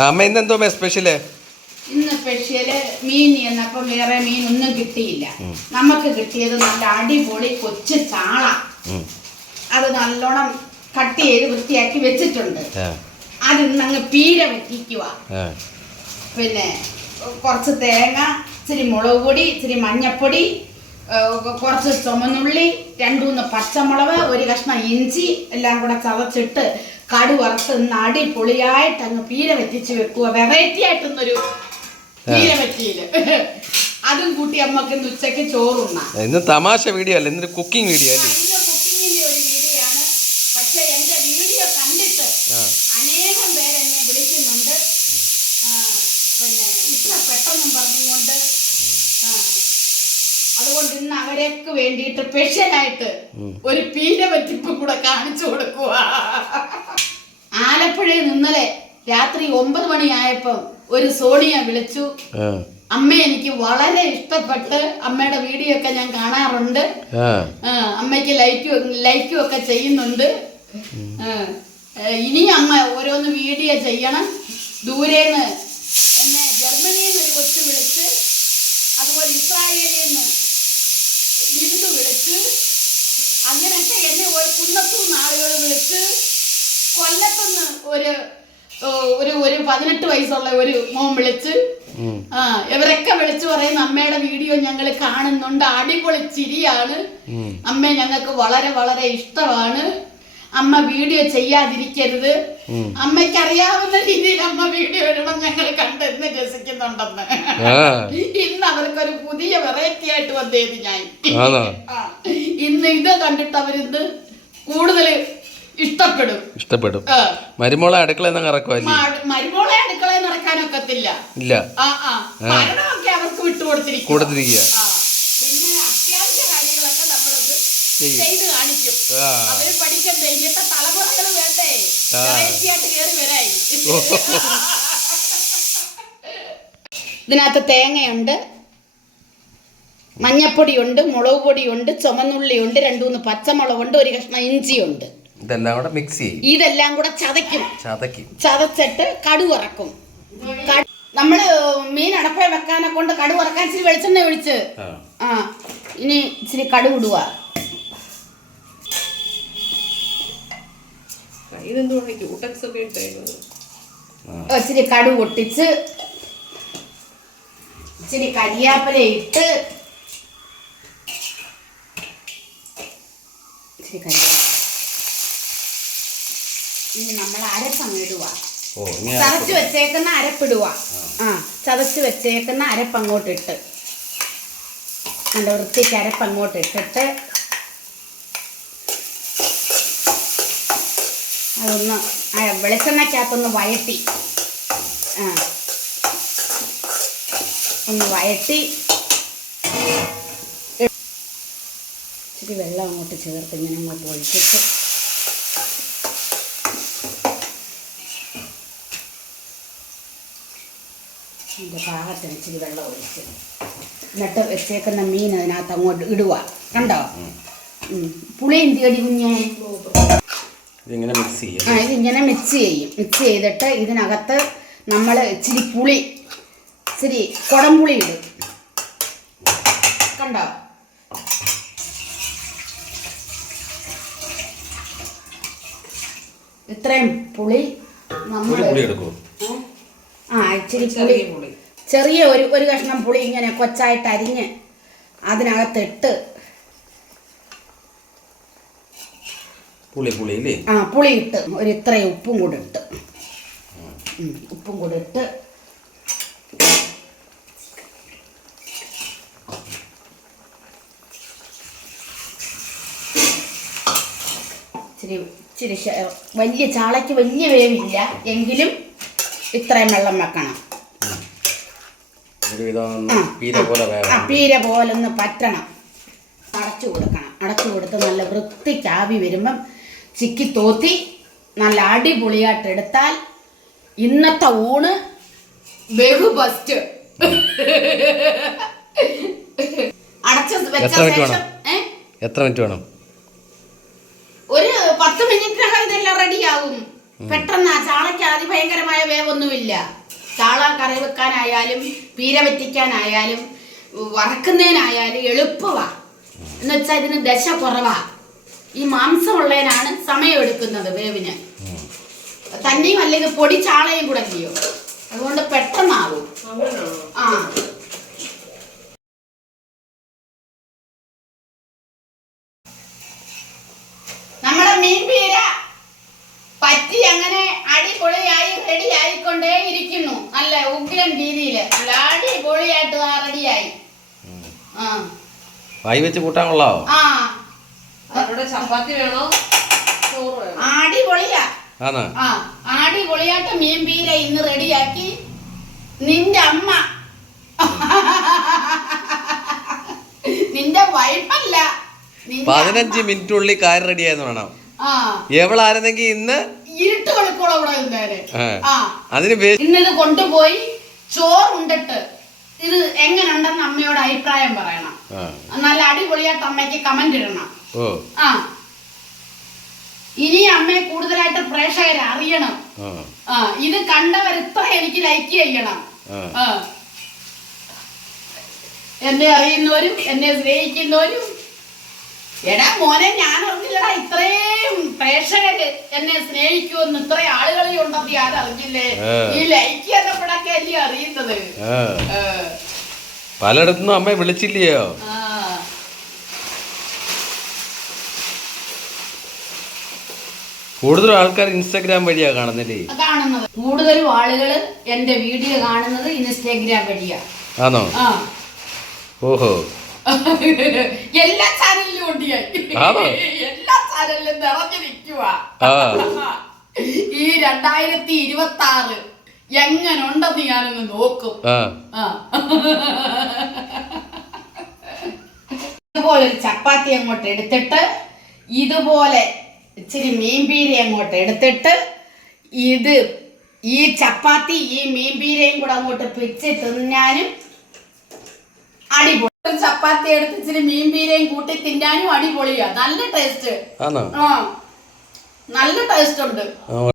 അമ്മ ഇന്ന് എന്തോ സ്പെഷ്യല്? ഇന്ന് സ്പെഷ്യല് മീൻ എന്നപ്പം വേറെ മീൻ ഒന്നും കിട്ടിയില്ല. നമുക്ക് കിട്ടിയത് നല്ല അടിപൊളി കൊച്ചു ചാള. അത് നല്ലോണം കട്ട് ചെയ്ത് വൃത്തിയാക്കി വെച്ചിട്ടുണ്ട്. അത് ഇന്നങ്ങ് പീര വെറ്റിക്കുക. പിന്നെ കുറച്ച് തേങ്ങ, ഇച്ചിരി മുളക് പൊടി, ഇച്ചിരി മഞ്ഞപ്പൊടി, കുറച്ച് ചുമന്നുള്ളി, 2-3 പച്ചമുളക്, ഒരു കഷ്ണം ഇഞ്ചി എല്ലാം കൂടെ ചതച്ചിട്ട് കടു വറുത്ത് അടിപൊളിയായിട്ട് അങ്ങ് പീര വെറ്റിച്ച് വെക്കുക. വെറൈറ്റി ആയിട്ടൊന്നൊരു പീര വെറ്റിയില് അതും കൂട്ടി അമ്മക്ക് ഇന്ന് ഉച്ചക്ക് ചോറുണ്ണാം. ഇന്ന് തമാശ വീഡിയോ അല്ല, ഇന്നൊരു കുക്കിംഗ് വീഡിയോ അല്ലേ? ഇന്ന് കുക്കിങ്ങിന്റെ ഒരു വീഡിയോ ആണ്. പക്ഷെ എന്റെ വീഡിയോ കണ്ടിട്ട് അനേകം പേരെന്നെ വിളിക്കുന്നുണ്ട്. പിന്നെ ഇഷ്ടപ്പെട്ടെന്നും പറഞ്ഞുകൊണ്ട്. അതുകൊണ്ട് ഇന്ന് അവരൊക്കെ വേണ്ടിയിട്ട് സ്പെഷ്യലായിട്ട് ഒരു പീര വെറ്റിപ്പും കൂടെ കാണിച്ചു കൊടുക്കുക. ആലപ്പുഴയിൽ ഇന്നലെ രാത്രി 9 മണിയായപ്പം ഒരു സോണിയ വിളിച്ചു. അമ്മ എനിക്ക് വളരെ ഇഷ്ടപ്പെട്ട്, അമ്മയുടെ വീഡിയോ ഒക്കെ ഞാൻ കാണാറുണ്ട്, അമ്മയ്ക്ക് ലൈക്കും ഒക്കെ ചെയ്യുന്നുണ്ട്, ഇനിയും അമ്മ ഓരോന്ന് വീഡിയോ ചെയ്യണം. ദൂരേന്ന് എന്നെ ജർമ്മനിയിൽ നിന്ന് ഒരു കൊച്ചു വിളിച്ച്, അതുപോലെ ഇസ്രായേലിൽ നിന്ന് ബിന്ദു വിളിച്ച്, അങ്ങനെയൊക്കെ എന്നെ ഒരു കുന്നത്തൂന്ന് ആളുകൾ വിളിച്ച്, കൊല്ലത്തുനിന്ന് ഒരു 18 വയസ്സുള്ള ഒരു മോൻ വിളിച്ച്, ഇവരൊക്കെ വിളിച്ചു പറയുന്ന അമ്മയുടെ വീഡിയോ ഞങ്ങൾ കാണുന്നുണ്ട്, അടിപൊളി ചിരിയാണ്, അമ്മ ഞങ്ങൾക്ക് വളരെ വളരെ ഇഷ്ടമാണ്, അമ്മ വീഡിയോ ചെയ്യാതിരിക്കരുത്, അമ്മയ്ക്ക് അറിയാവുന്ന രീതിയിൽ അമ്മ വീഡിയോ ഇടണം, ഞങ്ങൾ കണ്ടെന്ന് രസിക്കുന്നുണ്ടെന്ന്. ഇന്ന് അവർക്കൊരു പുതിയ വെറൈറ്റി ആയിട്ട് വന്നേത് ഞാൻ. ഇന്ന് ഇത് കണ്ടിട്ട് അവരിന്ന് കൂടുതൽ ഇഷ്ടപ്പെടും. മരുമോളെ അടുക്കളയിൽ മരുമോളെ അടുക്കളയിൽ നടക്കാനൊക്കത്തില്ല. ഇല്ല, ഭരണമൊക്കെ അവർക്ക് വിട്ടുകൊടുത്തിരിക്കുക. പിന്നെ അത്യാവശ്യ കാര്യങ്ങളൊക്കെ നമ്മളൊന്ന് ചെയ്ത് കാണിക്കും. അവര് പഠിക്കണ്ടേ, ഇങ്ങനത്തെ തലമുറകൾ വേണ്ടേ വെറൈറ്റി ആയിട്ട് കയറി വരായി. ഇതിനകത്ത് തേങ്ങയുണ്ട്, മഞ്ഞപ്പൊടിയുണ്ട്, മുളക് പൊടിയുണ്ട്, ചുമന്നുള്ളിയുണ്ട്, 2-3 പച്ചമുളകുണ്ട്, ഒരു കഷ്ണം ഇഞ്ചിയുണ്ട്. ഇതെല്ലാം കൂടെ മിക്സ് ചെയ്യും. ഇതെല്ലാം കൂടെ ചതച്ചിട്ട് കടു വറക്കും. നമ്മള് മീൻ അടപ്പേ വെക്കാനെ കൊണ്ട് കടു വറക്കാൻ ഇച്ചിരി വെളിച്ചെണ്ണ ഒഴിച്ച് ഇനി ഇച്ചിരി കടു ഇടുക. ഇച്ചിരി കടു പൊട്ടിച്ച് ഇച്ചിരി കരിയാപ്പല ഇട്ട്, ഇച്ചിരി കരിയാപ്പല ഇനി നമ്മൾ അരപ്പങ്ങിടുക. ചതച്ച് വെച്ചേക്കുന്ന അരപ്പിടുക. ചതച്ച് വെച്ചേക്കുന്ന അരപ്പങ്ങോട്ട് ഇട്ട് നല്ല വൃത്തിക്ക് അരപ്പങ്ങോട്ട് ഇട്ടിട്ട് അതൊന്ന് വെളിച്ചെണ്ണയ്ക്കകത്തൊന്ന് വഴറ്റി ഇച്ചിരി വെള്ളം അങ്ങോട്ട് ചേർത്ത് ഇങ്ങനെ അങ്ങോട്ട് ഒഴിച്ചിട്ട് അതിൻ്റെ പാകത്തിന് ഇച്ചിരി വെള്ളം ഒഴിച്ച് എന്നിട്ട് വെച്ചേക്കുന്ന മീൻ അതിനകത്ത് അങ്ങോട്ട് ഇടുക. കണ്ടോ, പുളി എന്തിയടി കുഞ്ഞേ? ഇതിങ്ങനെ മിക്സ് ചെയ്യും. മിക്സ് ചെയ്തിട്ട് ഇതിനകത്ത് നമ്മൾ ഇച്ചിരി പുളി, ഇച്ചിരി കുടംപുളി ഇടും. കണ്ടോ, ഇത്രയും പുളി നമ്മൾ ഇച്ചിരി പുളി, ചെറിയ ഒരു കഷ്ണം പുളി ഇങ്ങനെ കൊച്ചായിട്ട് അരിഞ്ഞ് അതിനകത്തിട്ട് പുളി ഇട്ട് ഒരു ഇത്രയും ഉപ്പും കൂടെ ഇട്ട് ഇച്ചിരി വലിയ ചാളയ്ക്ക് വലിയ വേവില്ല എങ്കിലും ഇത്രയും വെള്ളം വെക്കണം. പീര പോലെ ഒന്ന് പറ്റണം. അടച്ചു കൊടുത്ത് നല്ല വൃത്തിക്ക് ആവി വരുമ്പം ചിക്കി തോത്തി നല്ല അടിപൊളിയായിട്ട് എടുത്താൽ ഇന്നത്തെ ഊണ് ബഹു ബെസ്റ്റ്. അടച്ചു വെച്ച ശേഷം എത്ര മിനിറ്റ് വേണം? ഒരു 10 മിനിറ്റിനകം ഇതെല്ലാം റെഡിയാകും. പെട്ടെന്ന് ആ ചാളയ്ക്ക് അതിഭയങ്കരമായ വേവൊന്നുമില്ല. ചാള കറി വെക്കാനായാലും പീര വറ്റിക്കാനായാലും വറക്കുന്നതിനായാലും എളുപ്പമാ. എന്നുവെച്ചാൽ ഇതിന് ദശ കുറവാ. ഈ മാംസമുള്ളതിനാണ് സമയം എടുക്കുന്നത് വേവിന്. തന്നെയും അല്ല, ഇത് പൊടി ചാളയും കൂടെ ചെയ്യും, അതുകൊണ്ട് പെട്ടെന്നാകും. ആ നമ്മുടെ മീൻ പീര പറ്റി അങ്ങനെ അടിപൊളിയായി റെഡി ആയിക്കൊണ്ടേ ഇരിക്കുന്നു. നല്ല ഉഗ്രൻ രീതിയില് നല്ല അടിപൊളിയായിട്ട് റെഡിയായി. വായി വെച്ച് കൂട്ടാൻ കൊള്ളാവോ? ആ ചപ്പാത്തി വേണോ ചോറ് വേണോ? അടിപൊളിയാ. ആ അടിപൊളിയായിട്ട് മീൻ പീര ഇന്ന് റെഡിയാക്കി നിന്റെ അമ്മ, നിന്റെ വൈഫല്ല, 15 മിനിറ്റുള്ളിൽ കാര്യം റെഡിയായെന്ന് വേണം. എവളായിരുന്നെങ്കിൽ ഇന്ന് ഇരുട്ട് കളിക്കോളം ഇവിടെ നിന്നേരെ. അതിന് ഇന്നിത് കൊണ്ടുപോയി ചോറുണ്ടിട്ട് ഇത് എങ്ങനെയുണ്ടെന്ന് അമ്മയോട് അഭിപ്രായം പറയണം. നല്ല അടിപൊളിയായിട്ട് അമ്മയ്ക്ക് കമന്റ് ഇടണം. ഇനി അമ്മയെ കൂടുതലായിട്ട് പ്രേക്ഷകരെ അറിയണം. ഇത് കണ്ടവർ ഇത്ര എനിക്ക് ലൈക്ക് ചെയ്യണം. എന്നെ അറിയുന്നവരും എന്നെ സ്നേഹിക്കുന്നവരും. എടാ മോനെ, ഞാൻ അറിഞ്ഞില്ലടാ ഇത്രയും പ്രേക്ഷകര് എന്നെ സ്നേഹിക്കുമെന്ന്. ഇത്രയും ആളുകളെ ഉണ്ടെന്ന് ഞാൻ അറിഞ്ഞില്ലേ. ഈ ലൈക്ക് ചെയ്തപ്പോഴൊക്കെ അല്ലേ അറിയുന്നത്. പലയിടത്തുനിന്നും അമ്മയെ വിളിച്ചില്ലയോ? കൂടുതലും ആൾക്കാർ ഇൻസ്റ്റാഗ്രാം വഴിയാ കാണുന്നത്. കൂടുതലും ആളുകൾ എന്റെ വീഡിയോ കാണുന്നത് ഇൻസ്റ്റാഗ്രാം വഴിയാ. ആണോ? ഓഹോ. എല്ലാ ചാനലിലും ഉണ്ട് ഞാൻ. എല്ലാ ചാനലിലും നിറഞ്ഞിരിക്കുക. ഈ 2026 എങ്ങനുണ്ടെന്ന് ഞാനൊന്ന് നോക്കും. ഇതുപോലെ ഒരു ചപ്പാത്തി അങ്ങോട്ട് എടുത്തിട്ട് ഇതുപോലെ ഇച്ചിരി മീൻപീര അങ്ങോട്ട് എടുത്തിട്ട് ഈ ചപ്പാത്തി ഈ മീൻപീരയും കൂടെ അങ്ങോട്ട് പിച്ച് തിന്നാനും അടിപൊളി. ചപ്പാത്തി എടുത്ത് ഇച്ചിരി മീൻപീരയും കൂട്ടി തിന്നാനും അടിപൊളിയാ. നല്ല ടേസ്റ്റ്. നല്ല ടേസ്റ്റ് ഉണ്ട്.